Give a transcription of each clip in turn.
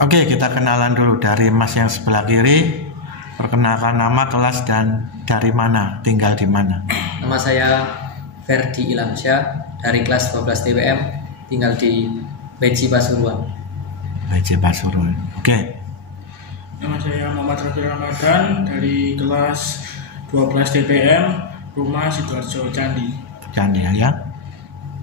Oke, kita kenalan dulu dari Mas yang sebelah kiri. Perkenalkan nama, kelas, dan dari mana, tinggal di mana. Nama saya Ferdi Ilamsyah dari kelas 12 TPM, tinggal di Beji Pasuruan. Beji Pasuruan. Oke. Nama saya Muhammad Rafi Ramadan dari kelas 12 TPM, rumah Sidoarjo Candi. Candi ya.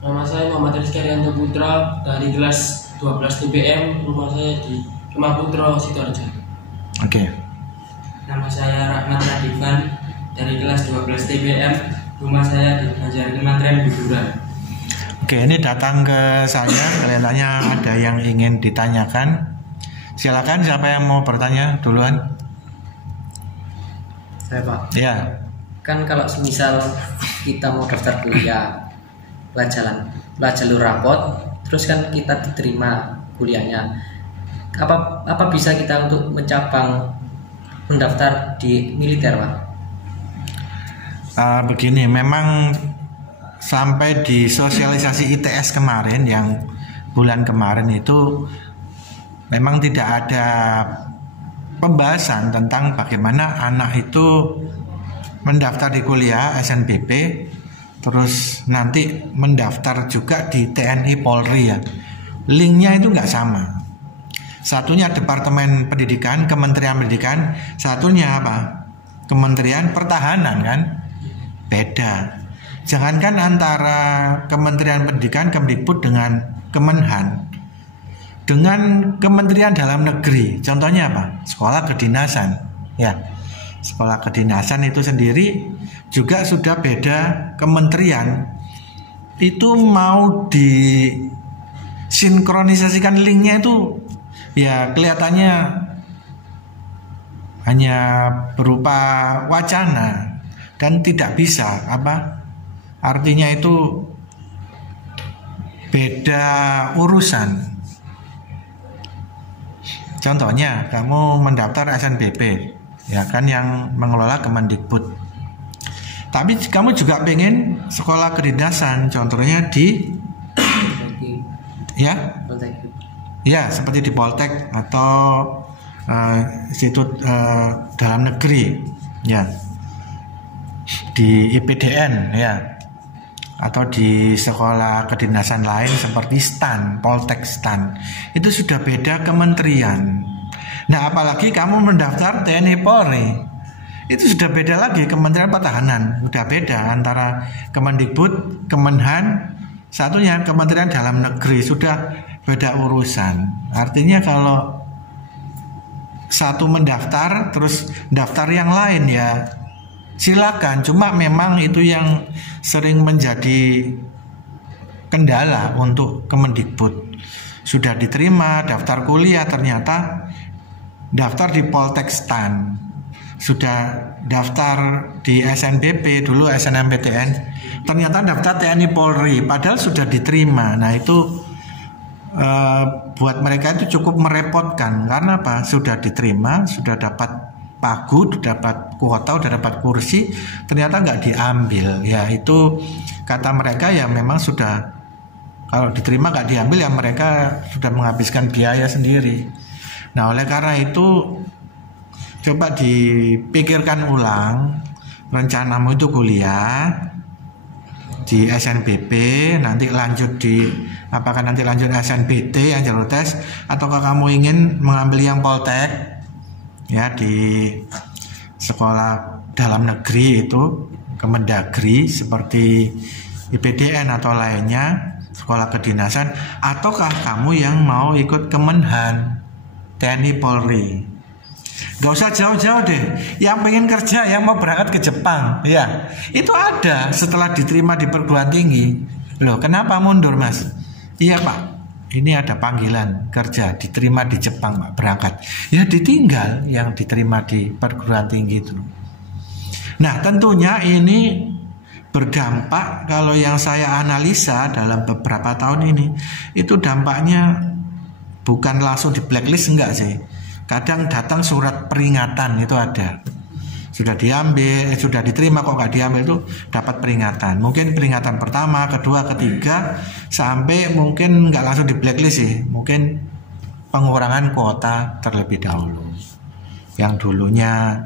Nama saya Muhammad Rizky Arianto Putra dari kelas 12 TPM, rumah saya di Rumah Putra Sidoarjo. Oke. Nama saya Rahmat Radifan dari kelas 12 TPM, rumah saya di Banjar Kementerian Hiburan. Oke, ini datang ke saya, kelihatannya ada yang ingin ditanyakan. Silakan, siapa yang mau bertanya duluan? Saya Pak. Ya. Kan kalau semisal kita mau daftar kuliah, jalur rapot, terus kan kita diterima kuliahnya. Apa bisa kita untuk mendaftar di militer, Pak? Begini, memang sampai di sosialisasi ITS kemarin yang bulan kemarin itu memang tidak ada pembahasan tentang bagaimana anak itu mendaftar di kuliah SNBP terus nanti mendaftar juga di TNI Polri ya. Linknya itu nggak sama. Satunya Departemen Pendidikan, Kementerian Pendidikan, satunya apa? Kementerian Pertahanan kan? Beda. Jangankan antara Kementerian Pendidikan, Kemdikbud dengan Kemenhan, dengan Kementerian Dalam Negeri, contohnya apa? Sekolah kedinasan, ya. Sekolah kedinasan itu sendiri juga sudah beda kementerian. Itu mau disinkronisasikan linknya itu, ya kelihatannya hanya berupa wacana dan tidak bisa apa? Artinya itu beda urusan. Contohnya kamu mendaftar SNBP, ya kan, yang mengelola Kemendikbud. Tapi kamu juga pengen sekolah kedinasan, contohnya di ya seperti di Poltek atau Institut Dalam Negeri, ya, di IPDN, ya, atau di sekolah kedinasan lain seperti STAN, Poltek STAN, itu sudah beda kementerian. Nah, apalagi kamu mendaftar TNI Polri, itu sudah beda lagi, Kementerian Pertahanan, sudah beda antara Kemendikbud, Kemenhan, satunya Kementerian Dalam Negeri, sudah beda urusan. Artinya kalau satu mendaftar terus daftar yang lain, ya silakan, cuma memang itu yang sering menjadi kendala untuk Kemendikbud. Sudah diterima daftar kuliah, ternyata daftar di Poltek STAN, sudah daftar di SNBP dulu, SNMPTN, ternyata daftar TNI Polri, padahal sudah diterima. Nah itu buat mereka itu cukup merepotkan. Karena apa? Sudah diterima, sudah dapat pagu, dapat kuota, udah dapat kursi, ternyata nggak diambil. Ya itu kata mereka ya memang sudah, kalau diterima nggak diambil ya mereka sudah menghabiskan biaya sendiri. Nah oleh karena itu coba dipikirkan ulang rencanamu itu kuliah di SNBP, nanti lanjut di apakah nanti lanjut SNBT yang jalur tes, ataukah kamu ingin mengambil yang Poltek, ya, di sekolah dalam negeri itu Kemendagri seperti IPDN atau lainnya, sekolah kedinasan, ataukah kamu yang mau ikut Kemenhan, TNI Polri. Gak usah jauh-jauh deh, yang pengen kerja, yang mau berangkat ke Jepang, ya itu ada setelah diterima di perguruan tinggi. Loh, kenapa mundur, Mas? Iya Pak, ini ada panggilan kerja, diterima di Jepang Pak, berangkat. Ya ditinggal yang diterima di perguruan tinggi itu. Nah tentunya ini berdampak, kalau yang saya analisa dalam beberapa tahun ini, itu dampaknya bukan langsung di blacklist, enggak sih. Kadang datang surat peringatan, itu ada. Sudah diambil, sudah diterima kok nggak diambil, itu dapat peringatan. Mungkin peringatan pertama, kedua, ketiga, sampai mungkin nggak langsung di blacklist sih. Mungkin pengurangan kuota terlebih dahulu. Yang dulunya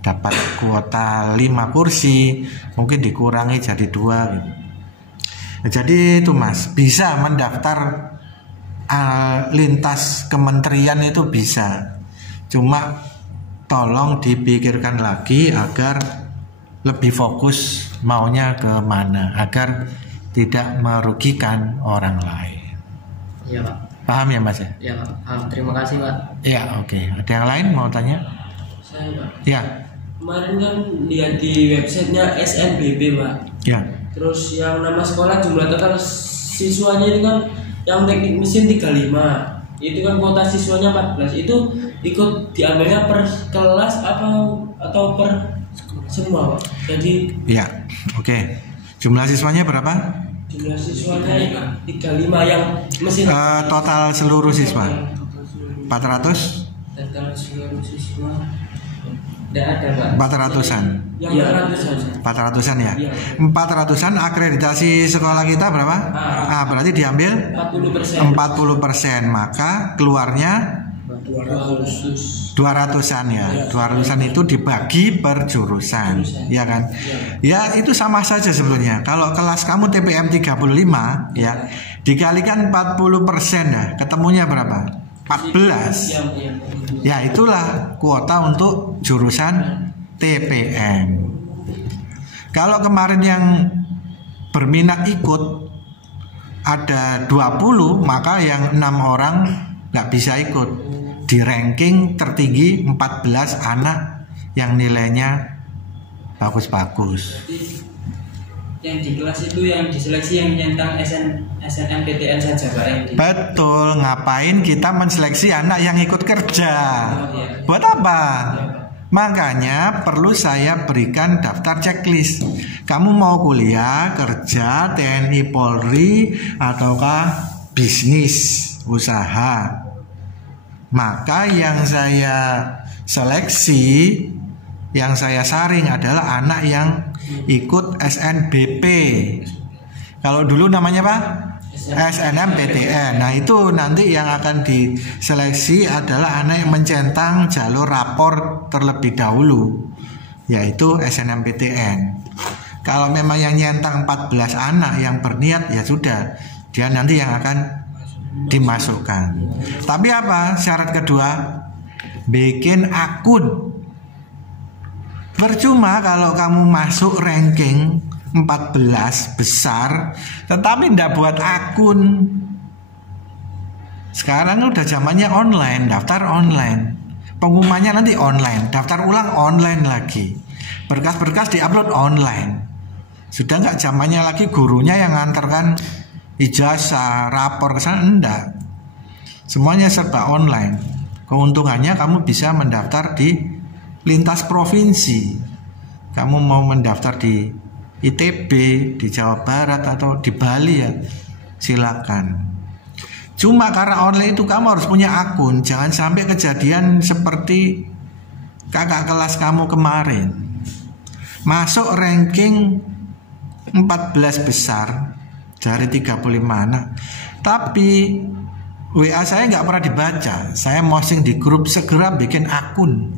dapat kuota 5 kursi mungkin dikurangi jadi 2 gitu. Jadi itu Mas, bisa mendaftar lintas kementerian itu bisa. Cuma tolong dipikirkan lagi agar lebih fokus maunya ke mana agar tidak merugikan orang lain. Iya Pak. Paham ya Mas ya? Iya Pak. Paham. Terima kasih Pak. Ya oke. Ada yang lain mau tanya? Saya Pak. Ya. Kemarin kan lihat di websitenya SNBP Pak. Ya. Terus yang nama sekolah jumlah total siswanya itu kan yang teknik mesin 35. Itu kan kuota siswanya 14. Itu ikut diambilnya per kelas atau per semua Pak. Jadi Ya. Oke. Jumlah siswanya berapa? jumlah siswanya 35 yang mesin Total seluruh siswa 400? total seluruh siswa tidak ada Pak. 400-an. Yang 400 400-an ya. Iya. 400-an akreditasi sekolah kita berapa? Berarti diambil 40%. 40%, maka keluarnya 200-an ya. 200-an itu dibagi per jurusan, ya kan? Ya itu sama saja sebenarnya. Kalau kelas kamu TPM 35 ya, dikalikan 40% ya, ketemunya berapa? 14. Ya itulah kuota untuk jurusan TPM. Kalau kemarin yang berminat ikut ada 20, maka yang 6 orang nggak bisa ikut. Di ranking tertinggi 14 anak yang nilainya bagus-bagus. Yang di kelas itu yang diseleksi yang tentang SNMPTN saja Pak yang Betul, ngapain kita menseleksi anak yang ikut kerja? Buat apa? Makanya perlu saya berikan daftar checklist. Kamu mau kuliah, kerja, TNI, Polri, ataukah bisnis, usaha? Maka yang saya seleksi, yang saya saring adalah anak yang ikut SNBP. Kalau dulu namanya apa? SNMPTN. Nah itu nanti yang akan diseleksi adalah anak yang mencentang jalur rapor terlebih dahulu, yaitu SNMPTN. Kalau memang yang nyentang 14 anak yang berniat, ya sudah, dia nanti yang akan dimasukkan. Tapi apa syarat kedua? Bikin akun. Percuma kalau kamu masuk ranking 14 besar tetapi tidak buat akun. Sekarang udah zamannya online, daftar online, pengumumannya nanti online, daftar ulang online lagi, berkas-berkas diupload online. Sudah nggak zamannya lagi gurunya yang ngantarkan ijazah, rapor ke sana, enggak. Semuanya serba online. Keuntungannya kamu bisa mendaftar di lintas provinsi. Kamu mau mendaftar di ITB, di Jawa Barat atau di Bali ya, silakan. Cuma karena online itu kamu harus punya akun. Jangan sampai kejadian seperti kakak kelas kamu kemarin, masuk ranking 14 besar dari 35 anak, tapi WA saya nggak pernah dibaca. Saya posting di grup, segera bikin akun.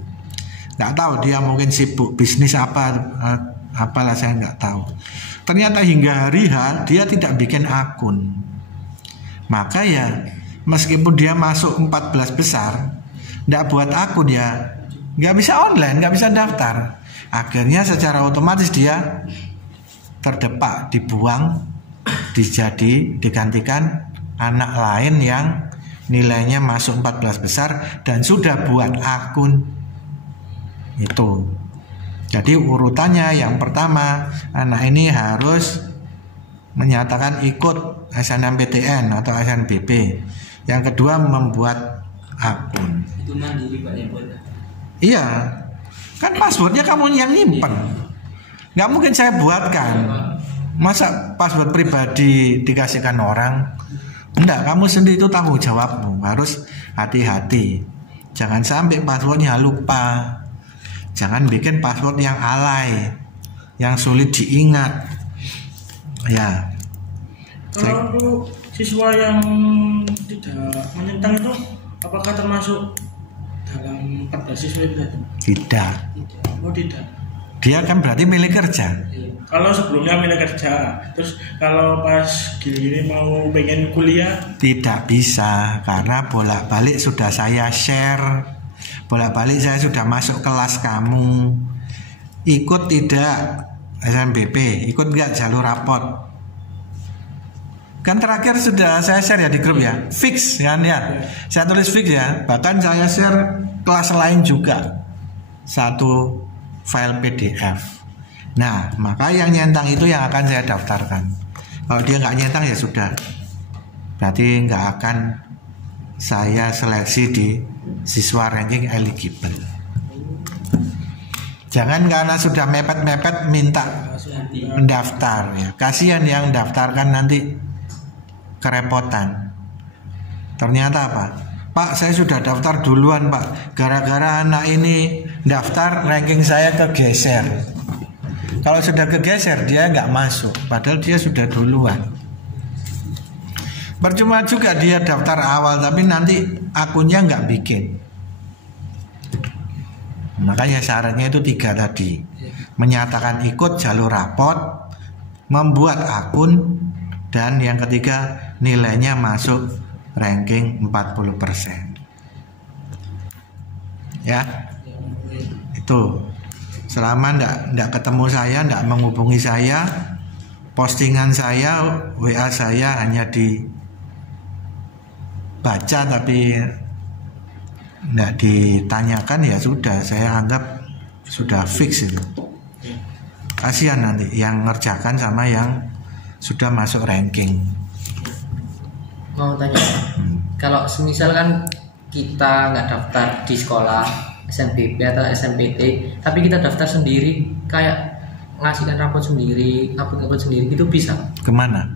Nggak tahu dia mungkin sibuk bisnis apalah saya nggak tahu. Ternyata hingga hari H dia tidak bikin akun. Maka ya meskipun dia masuk 14 besar, nggak buat akun, ya nggak bisa online, nggak bisa daftar. Akhirnya secara otomatis dia terdepak, dibuang, digantikan anak lain yang nilainya masuk 14 besar dan sudah buat akun. Itu. Jadi urutannya yang pertama, anak ini harus menyatakan ikut SNMPTN atau SNBP. Yang kedua membuat akun. itu mandiri Pak ya buat. Iya. Kan passwordnya kamu yang nyimpen. Nggak mungkin saya buatkan. Masa password pribadi dikasihkan orang? Enggak, kamu sendiri itu tanggung jawabmu. Harus hati-hati. Jangan sampai passwordnya lupa. Jangan bikin password yang alay, yang sulit diingat. Ya. Kalau untuk siswa yang tidak menyentang itu apakah termasuk dalam 14 siswa itu? Tidak. Oh tidak. Dia kan berarti milik kerja. Kalau sebelumnya milik kerja, terus kalau pas gini mau pengen kuliah Tidak bisa karena bolak-balik sudah saya share, bolak-balik saya sudah masuk kelas kamu. Ikut tidak SNBP, ikut nggak jalur rapot? Kan terakhir sudah saya share ya di grup ya, fix kan ya. Saya tulis fix ya, bahkan saya share kelas lain juga satu file PDF. Nah, maka yang nyentang itu yang akan saya daftarkan. Kalau dia nggak nyentang ya sudah, berarti nggak akan saya seleksi di siswa ranking eligible. Jangan karena sudah mepet-mepet minta mendaftar ya. Kasihan yang daftarkan nanti kerepotan. Ternyata apa? Pak, saya sudah daftar duluan Pak. Gara-gara anak ini daftar, ranking saya kegeser. Kalau sudah kegeser dia nggak masuk, padahal dia sudah duluan. Percuma juga dia daftar awal, tapi nanti akunnya nggak bikin. Makanya syaratnya itu 3 tadi. Menyatakan ikut jalur rapot, membuat akun, dan yang ketiga nilainya masuk ranking 40%. Ya, itu. Selama ndak ketemu saya, ndak menghubungi saya, postingan saya, WA saya hanya dibaca tapi ndak ditanyakan, ya sudah, saya anggap sudah fix itu. Kasihan nanti yang ngerjakan sama yang sudah masuk ranking. Mau tanya, kalau semisal kan kita nggak daftar di sekolah SNBP atau SNPT, tapi kita daftar sendiri, kayak ngasihkan rapot sendiri, upload sendiri, itu bisa? Kemana?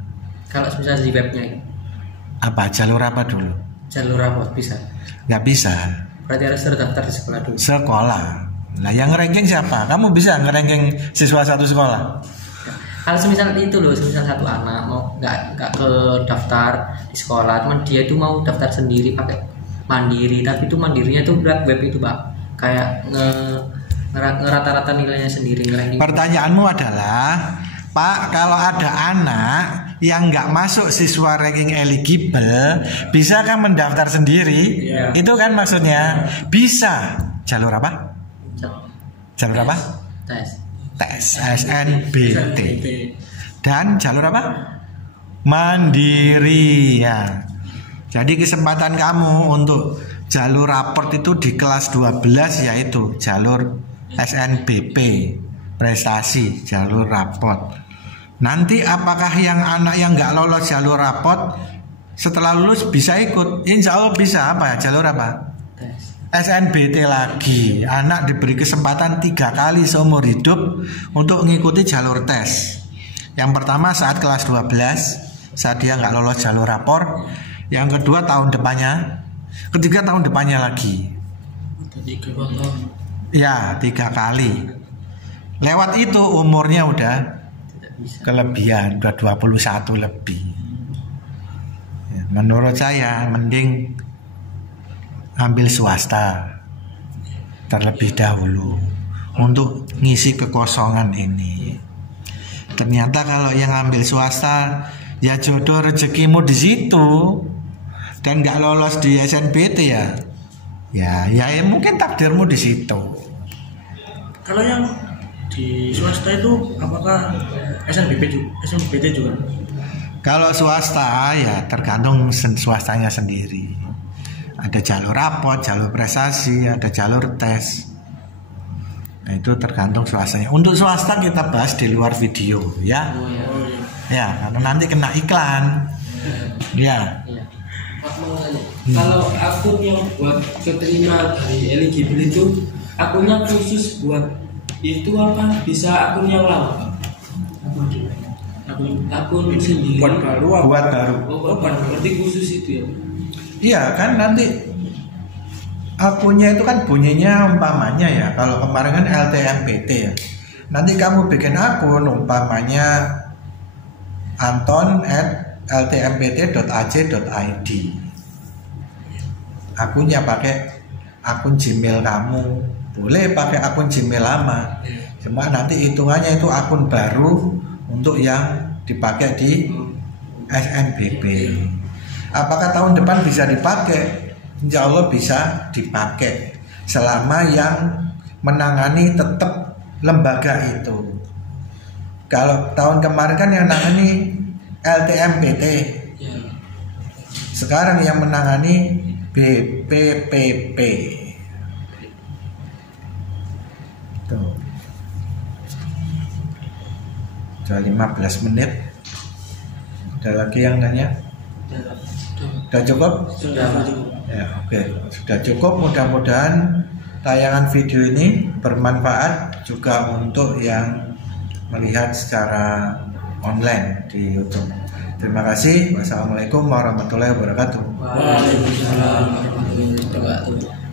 Kalau semisal di webnya itu, Apa jalur apa dulu? jalur rapot bisa? Nggak bisa. Berarti harus terdaftar di sekolah dulu. Sekolah. Nah, yang ranking siapa? Kamu bisa nge-ranking siswa satu sekolah? Kalau semisal itu loh, semisal satu anak mau nggak ke daftar di sekolah, cuman dia itu mau daftar sendiri pakai mandiri, tapi itu mandirinya tuh web itu Pak, kayak ngerata-rata nilainya sendiri, ngeranking. Pertanyaanmu adalah, Pak, kalau ada anak yang nggak masuk siswa ranking eligible, bisa kan mendaftar sendiri? Iya. Itu kan maksudnya? Bisa. Jalur apa? Jalur apa? Tes. Tes SNBT. Dan jalur apa? Mandiri ya. Jadi kesempatan kamu untuk jalur raport itu di kelas 12 yaitu jalur SNBP, prestasi jalur raport. Nanti apakah yang anak yang nggak lolos jalur raport setelah lulus bisa ikut? Insya Allah bisa. Apa jalur apa? Tes. SNBT lagi. Anak diberi kesempatan 3 kali seumur hidup untuk mengikuti jalur tes. Yang pertama saat kelas 12, saat dia nggak lolos jalur rapor. Yang kedua tahun depannya. Ketiga tahun depannya lagi. Ya, 3 kali. Lewat itu umurnya udah kelebihan, udah 21 lebih. Ya, menurut saya mending ambil swasta terlebih dahulu untuk ngisi kekosongan ini. Ternyata kalau yang ambil swasta ya jodoh rezekimu di situ dan nggak lolos di SNBT ya mungkin takdirmu di situ. Kalau yang di swasta itu apakah SNBT juga? Kalau swasta ya tergantung swastanya sendiri. Ada jalur rapot, jalur prestasi, ada jalur tes. Nah itu tergantung swastanya. Untuk swasta kita bahas di luar video ya. Ya, karena nanti kena iklan. Ya. Pak mau tanya, kalau akun yang buat keterima dari eligible itu akunnya khusus buat itu apa? Bisa akun yang lama? Akun sendiri. Buat baru apa? Buat baru. Oh, berarti khusus itu ya? Iya kan nanti akunnya itu kan bunyinya umpamanya ya. Kalau kemarin kan LTMPT ya. Nanti kamu bikin akun umpamanya anton@ltmpt.ac.id. akunnya pakai akun Gmail kamu, boleh pakai akun Gmail lama. Cuma nanti hitungannya itu akun baru untuk yang dipakai di SNBP. Apakah tahun depan bisa dipakai? Insya Allah bisa dipakai selama yang menangani tetap lembaga itu. Kalau tahun kemarin kan yang menangani LTMPT, sekarang yang menangani BPPP. Tuh. Sudah 15 menit. Ada lagi yang nanya? Sudah cukup? Sudah. Ya, oke. Sudah cukup. Mudah-mudahan tayangan video ini bermanfaat juga untuk yang melihat secara online di YouTube. Terima kasih. Wassalamualaikum warahmatullahi wabarakatuh. Waalaikumsalam warahmatullahi wabarakatuh.